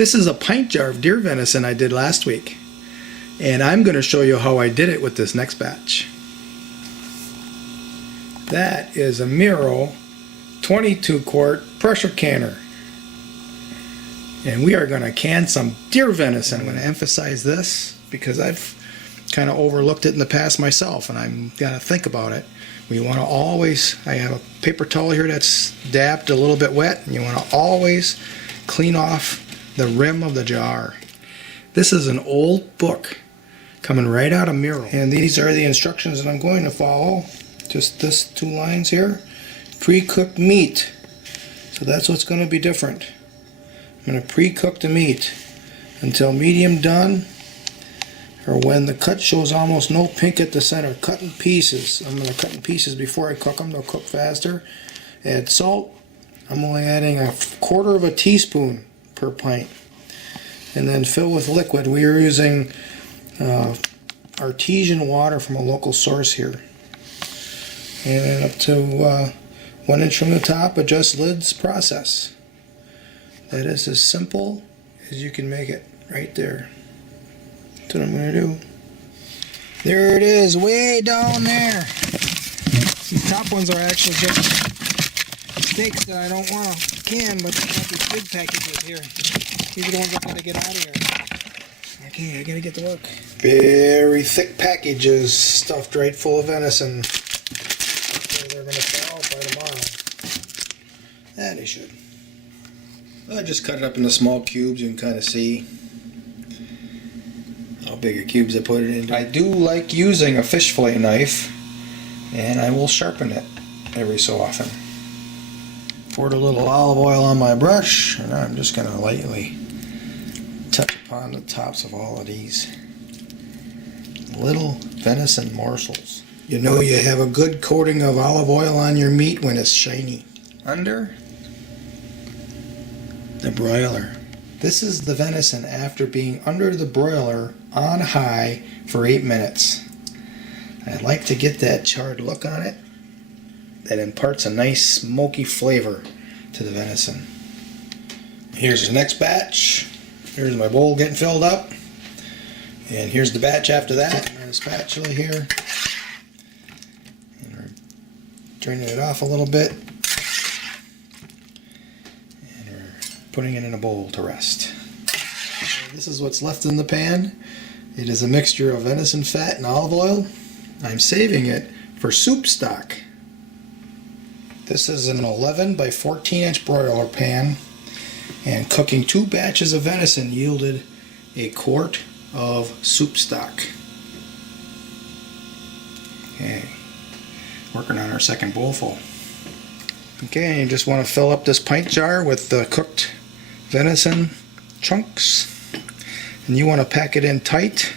This is a pint jar of deer venison I did last week, and I'm going to show you how I did it with this next batch. That is a Miro 22 quart pressure canner, and we are going to can some deer venison. I'm going to emphasize this because I've kind of overlooked it in the past myself, and I'm going to think about it. We want to always, I have a paper towel here that's dabbed a little bit wet, and you want to always clean off the rim of the jar. This is an old book coming right out of Miro, and these are the instructions that I'm going to follow. Just this 2 lines here. Pre-cooked meat. So that's what's going to be different. I'm going to pre-cook the meat until medium done, or when the cut shows almost no pink at the center. Cut in pieces. I'm going to cut in pieces before I cook them. They'll cook faster. Add salt. I'm only adding 1/4 teaspoon per pint. And then fill with liquid. We are using artesian water from a local source here. And then up to 1 inch from the top, adjust lids process. That is as simple as you can make it right there. That's what I'm going to do. There it is, way down there. These top ones are actually just steaks that I don't want to can, but I got these big packages here. These are the ones I got to get out of here. Okay, I got to get to work. Very thick packages stuffed right full of venison. They're going to fall out by tomorrow. That they should. I just cut it up into small cubes. You can kind of see how big a cubes I put it into. I do like using a fish fillet knife, and I will sharpen it every so often. Poured a little olive oil on my brush, and I'm just going to lightly touch upon the tops of all of these little venison morsels. You know you have a good coating of olive oil on your meat when it's shiny. Under the broiler. This is the venison after being under the broiler on high for 8 minutes. I like to get that charred look on it. That imparts a nice smoky flavor to the venison. Here's the next batch. Here's my bowl getting filled up. And here's the batch after that. And a spatula here. And we're draining it off a little bit. And we're putting it in a bowl to rest. This is what's left in the pan. It is a mixture of venison fat and olive oil. I'm saving it for soup stock. This is an 11 by 14 inch broiler pan, and cooking 2 batches of venison yielded a quart of soup stock. Okay, working on our second bowlful. Okay, you just want to fill up this pint jar with the cooked venison chunks, and you want to pack it in tight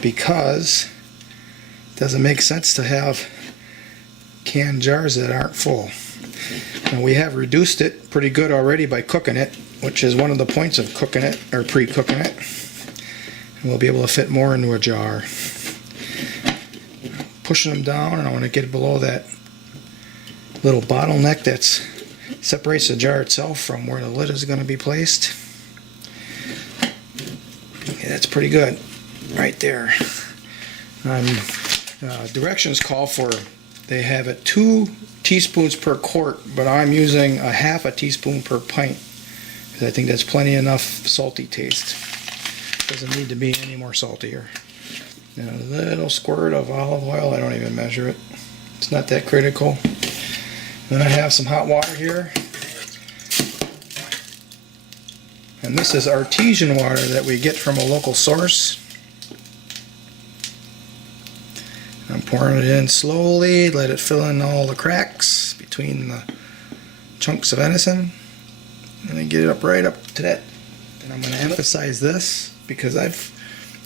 because it doesn't make sense to have canned jars that aren't full. Now we have reduced it pretty good already by cooking it, which is one of the points of cooking it or pre-cooking it. And we'll be able to fit more into a jar. Pushing them down, and I want to get below that little bottleneck that separates the jar itself from where the lid is going to be placed. Okay, that's pretty good right there. Directions call for, they have it 2 teaspoons per quart, but I'm using a 1/2 teaspoon per pint because I think that's plenty enough salty taste. Doesn't need to be any more saltier. And a little squirt of olive oil. I don't even measure it. It's not that critical. Then I have some hot water here. And this is artesian water that we get from a local source. I'm pouring it in slowly, let it fill in all the cracks between the chunks of venison, and then get it up right up to that. And I'm going to emphasize this because I've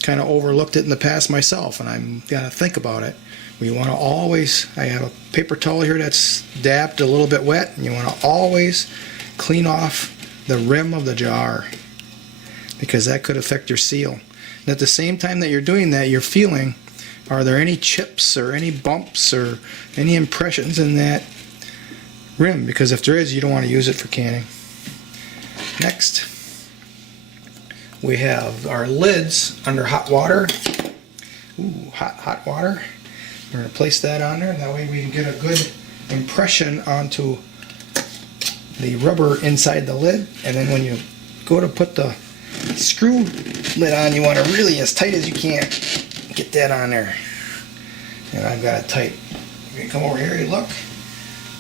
kind of overlooked it in the past myself, and I'm going to think about it. We want to always, I have a paper towel here that's dabbed a little bit wet, and you want to always clean off the rim of the jar because that could affect your seal. And at the same time that you're doing that, you're feeling, are there any chips or any bumps or any impressions in that rim? Because if there is, you don't want to use it for canning. Next, we have our lids under hot water. Ooh, hot water. We're going to place that on there. That way we can get a good impression onto the rubber inside the lid. And then when you go to put the screw lid on, you want to really, as tight as you can, get that on there. And I've got it tight. You can come over here, you look.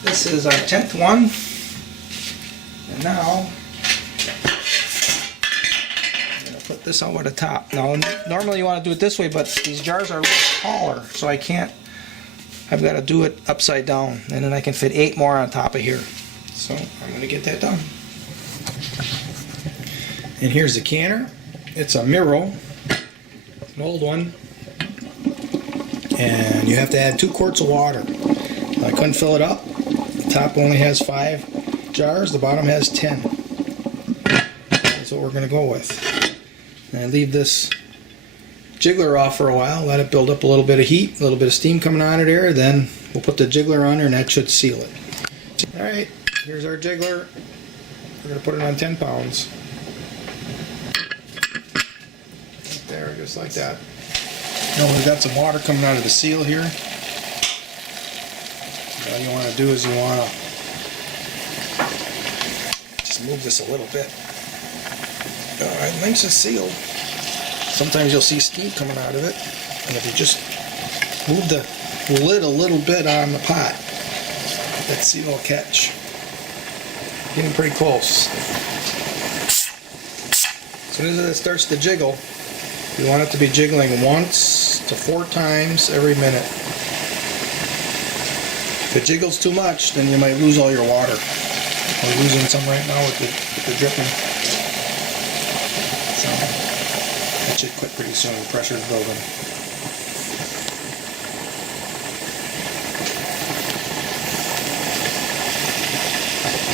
This is our 10th one. And now, I'm going to put this over the top. Now, normally you want to do it this way, but these jars are a little smaller, so I can't. I've got to do it upside down, and then I can fit 8 more on top of here. So I'm going to get that done. And here's the canner. It's a Miro, an old one, and you have to add 2 quarts of water. I couldn't fill it up. The top only has 5 jars, the bottom has 10. That's what we're going to go with. And I leave this jiggler off for a while, let it build up a little bit of heat, a little bit of steam coming out of there, then we'll put the jiggler on there and that should seal it. Alright, here's our jiggler. We're going to put it on 10 pounds. Right there, just like that. Now we've got some water coming out of the seal here. All you want to do is you want to just move this a little bit. Alright, nice and sealed. Sometimes you'll see steam coming out of it, and if you just move the lid a little bit on the pot, that seal will catch. Getting pretty close. As soon as it starts to jiggle, you want it to be jiggling once to 4 times every minute. If it jiggles too much, then you might lose all your water. We're losing some right now with the dripping. So, that should quit pretty soon. The pressure's building.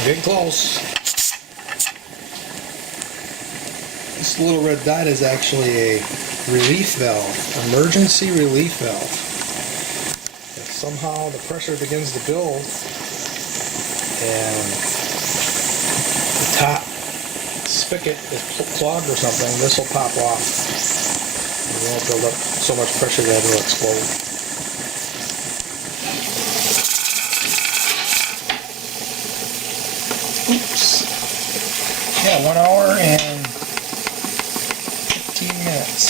Getting close. This little red dot is actually a relief valve, emergency relief valve. If somehow the pressure begins to build and the top spigot is clogged or something, this will pop off. It won't build up so much pressure that it'll explode. Oops. Yeah, 1 hour and 15 minutes.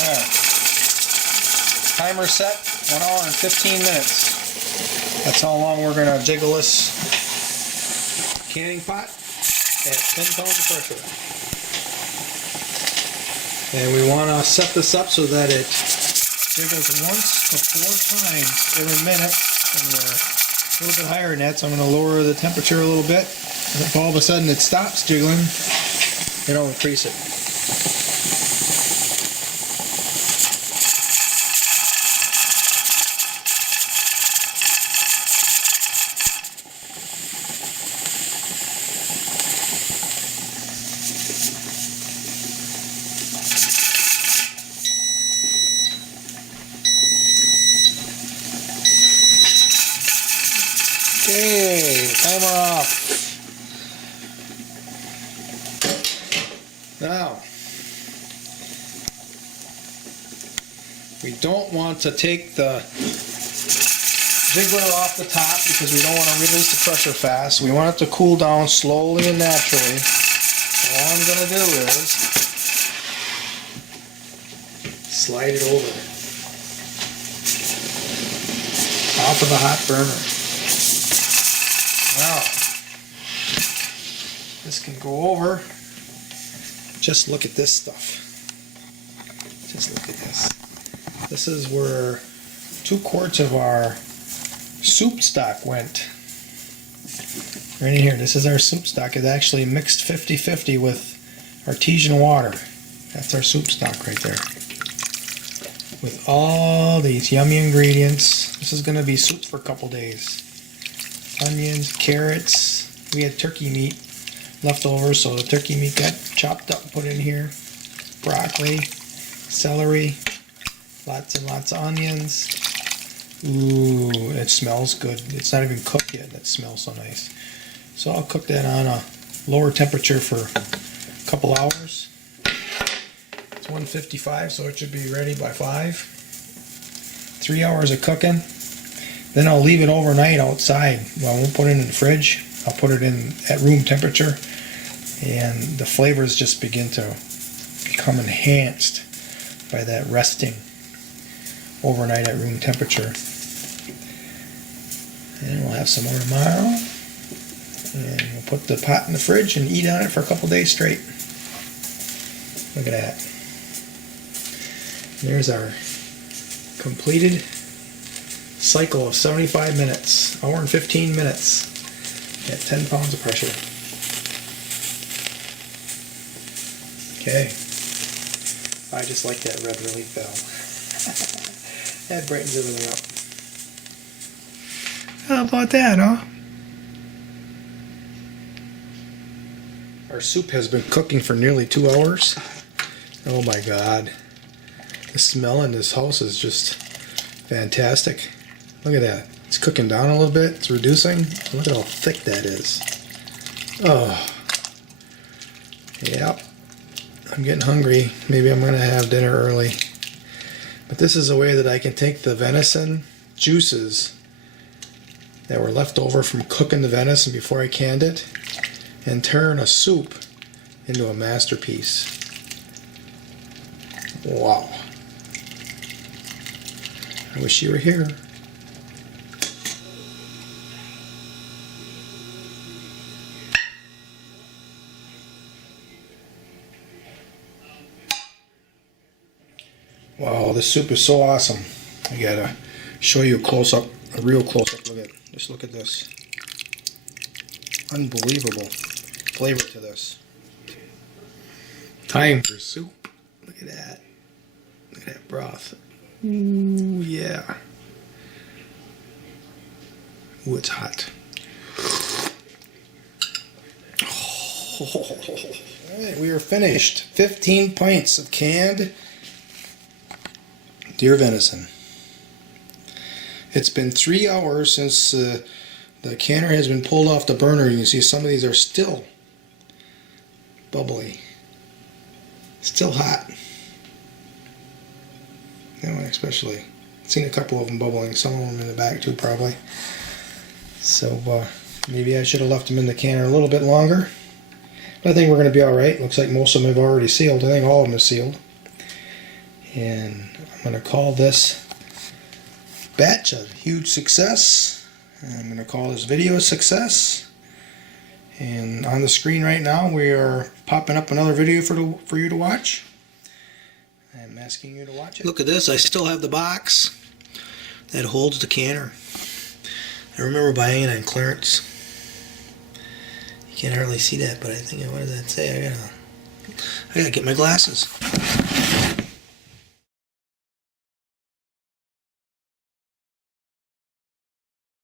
There. Timer set, 1 hour and 15 minutes. That's how long we're going to jiggle this canning pot at 10 pounds of pressure. And we want to set this up so that it jiggles once to 4 times every minute. And we're a little bit higher than that, so I'm going to lower the temperature a little bit. And if all of a sudden it stops jiggling, it'll increase it. Okay, timer off. Now, we don't want to take the jiggler off the top because we don't want to release the pressure fast. We want it to cool down slowly and naturally. All I'm going to do is slide it over off of the hot burner. Now, this can go over. Just look at this stuff. Just look at this. This is where 2 quarts of our soup stock went. Right in here. This is our soup stock. It's actually mixed 50-50 with artesian water. That's our soup stock right there. With all these yummy ingredients. This is going to be soup for a couple days. Onions, carrots. We had turkey meat left over, so the turkey meat got chopped up and put in here. Broccoli, celery, lots and lots of onions. Ooh, it smells good. It's not even cooked yet. That smells so nice. So I'll cook that on a lower temperature for a couple hours. It's 1:55, so it should be ready by 5. 3 hours of cooking. Then I'll leave it overnight outside. Well, I won't put it in the fridge. I'll put it in at room temperature, and the flavors just begin to become enhanced by that resting overnight at room temperature. And we'll have some more tomorrow. And we'll put the pot in the fridge and eat on it for a couple days straight. Look at that. There's our completed cycle of 75 minutes, hour and 15 minutes at 10 pounds of pressure. Okay. I just like that red relief valve. That brightens everything up. How about that, huh? Our soup has been cooking for nearly 2 hours. Oh my God. The smell in this house is just fantastic. Look at that. It's cooking down a little bit. It's reducing. Look at how thick that is. Oh. Yep. I'm getting hungry. Maybe I'm going to have dinner early. But this is a way that I can take the venison juices that were left over from cooking the venison before I canned it and turn a soup into a masterpiece. Wow. I wish you were here. Wow, this soup is so awesome. I gotta show you a close up, a real close up look at. Just look at this. Unbelievable flavor to this. Time for soup. Look at that. Look at that broth. Ooh, yeah. Ooh, it's hot. All right, we are finished. 15 pints of canned deer venison. It's been 3 hours since the canner has been pulled off the burner. You can see some of these are still bubbly. Still hot. That one especially. I've seen a couple of them bubbling. Some of them in the back too probably. So maybe I should have left them in the canner a little bit longer. But I think we're going to be alright. Looks like most of them have already sealed. I think all of them are sealed. And I'm going to call this batch a huge success. I'm going to call this video a success. And on the screen right now we are popping up another video for you to watch. I'm asking you to watch it. Look at this. I still have the box that holds the canner. I remember buying it on clearance. You can't hardly see that, but I think, what does that say? I gotta get my glasses.